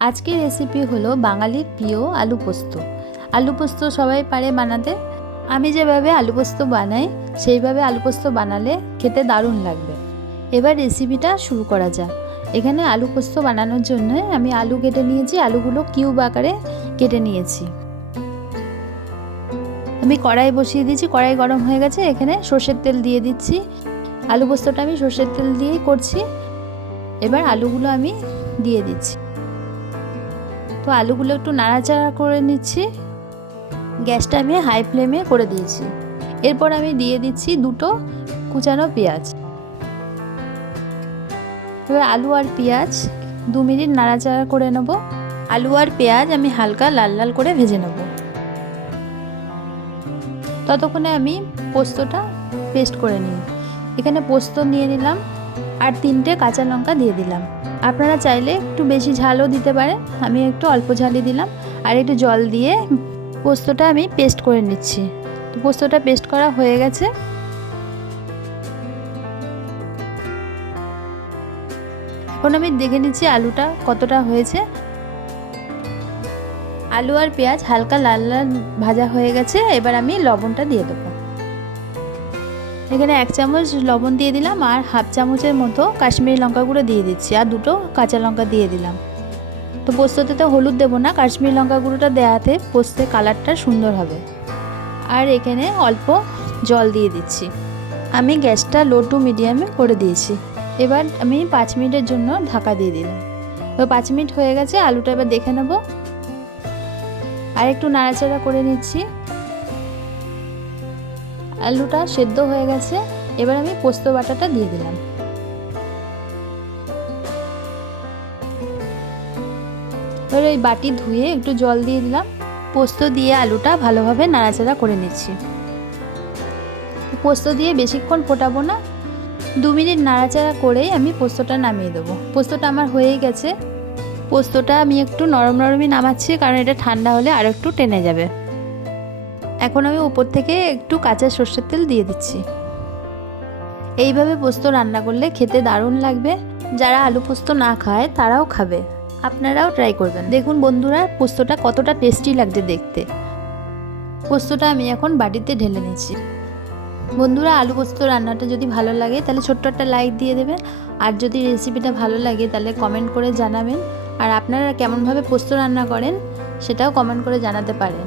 আজকের রেসিপি হলো বাঙালির প্রিয় আলু পোস্ত। আলু পোস্ত সবাই পারে বানাতে। আমি যেভাবে আলু পোস্ত বানাই সেইভাবে আলু পোস্ত বানালে খেতে দারুণ লাগবে। এবার রেসিপিটা শুরু করা যাক। এখানে আলু পোস্ত বানানোর জন্য আমি আলু কেটে নিয়েছি, আলুগুলো কিউব আকারে কেটে নিয়েছি। আমি কড়াই বসিয়ে দিয়েছি, কড়াই গরম হয়ে গেছে। এখানে সর্ষের তেল দিয়ে দিচ্ছি। আলু পোস্তটা আমি সর্ষের তেল দিয়েই করছি। এবার আলুগুলো আমি দিয়ে দিচ্ছি। তো আলুগুলো একটু নাড়াচাড়া করে নিচ্ছি। গ্যাসটা আমি হাই ফ্লেমে করে দিয়েছি। এরপর আমি দিয়ে দিচ্ছি দুটো কুচানো পেঁয়াজ। এবার আলু আর পেঁয়াজ 2 মিনিট নাড়াচাড়া করে নেব। আলু আর পেঁয়াজ আমি হালকা লাল লাল করে ভেজে নেব। ততক্ষণে আমি পোস্তটা পেস্ট করে নিই। এখানে পোস্ত নিয়ে নিলাম আর 3টে কাঁচা লঙ্কা দিয়ে দিলাম। আপনারা চাইলে একটু বেশি ঝালও দিতে পারেন, আমি একটু অল্প ঝালই দিলাম। আর একটু জল দিয়ে পোস্তটা আমি পেস্ট করে নিচ্ছি। তো পোস্তটা পেস্ট করা হয়ে গেছে। এখন আমি দেখে নিচ্ছি আলুটা কতটা হয়েছে। আলু আর পেঁয়াজ হালকা লাল লাল ভাজা হয়ে গেছে। এবার আমি লবণটা দিয়ে দেবো। এখানে 1 চামচ লবণ দিয়ে দিলাম আর হাফ চামচের মতো কাশ্মীরি লঙ্কা গুঁড়ো দিয়ে দিচ্ছি আর 2টো কাঁচা লঙ্কা দিয়ে দিলাম। তো পোস্ততে তো হলুদ দেবো না, কাশ্মীরি লঙ্কা গুঁড়োটা দেওয়াতে পোস্তের কালারটা সুন্দর হবে। আর এখানে অল্প জল দিয়ে দিচ্ছি। আমি গ্যাসটা লো টু মিডিয়ামে করে দিয়েছি। এবার আমি 5 মিনিটের জন্য ঢাকা দিয়ে দিলাম। তো 5 মিনিট হয়ে গেছে, আলুটা এবার দেখে নেব। আর একটু নাড়াচাড়া করে নিচ্ছি। আলুটা সেদ্ধ হয়ে গেছে। এবার আমি পোস্ত বাটাটা দিয়ে দিলাম। এবার ওই বাটি ধুয়ে একটু জল দিয়ে দিলাম। পোস্ত দিয়ে আলুটা ভালোভাবে নাড়াচাড়া করে নিচ্ছি। পোস্ত দিয়ে বেশিক্ষণ ফোটাবো না, 2 মিনিট নাড়াচাড়া করেই আমি পোস্তটা নামিয়ে দেবো। পোস্তটা আমার হয়েই গেছে। পোস্তটা আমি একটু নরম নরমই নামাচ্ছি, কারণ এটা ঠান্ডা হলে আরও একটু টেনে যাবে। এখন আমি উপর থেকে একটু কাঁচা সর্ষের তেল দিয়ে দিচ্ছি। এইভাবে পোস্ত রান্না করলে খেতে দারুণ লাগবে। যারা আলু পোস্ত না খায় তারাও খাবে। আপনারাও ট্রাই করবেন। দেখুন বন্ধুরা, পোস্তটা কতটা টেস্টি লাগছে দেখতে। পোস্তটা আমি এখন বাটিতে ঢেলে নিচ্ছি। বন্ধুরা, আলু পোস্ত রান্নাটা যদি ভালো লাগে তাহলে ছোট্ট একটা লাইক দিয়ে দেবেন। আর যদি রেসিপিটা ভালো লাগে তাহলে কমেন্ট করে জানাবেন। আর আপনারা কেমনভাবে পোস্ত রান্না করেন সেটাও কমেন্ট করে জানাতে পারেন।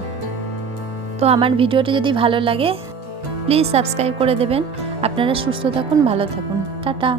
তো আমার ভিডিওটা যদি ভালো লাগে প্লিজ সাবস্ক্রাইব করে দেবেন। আপনারা সুস্থ থাকুন, ভালো থাকুন। টাটা।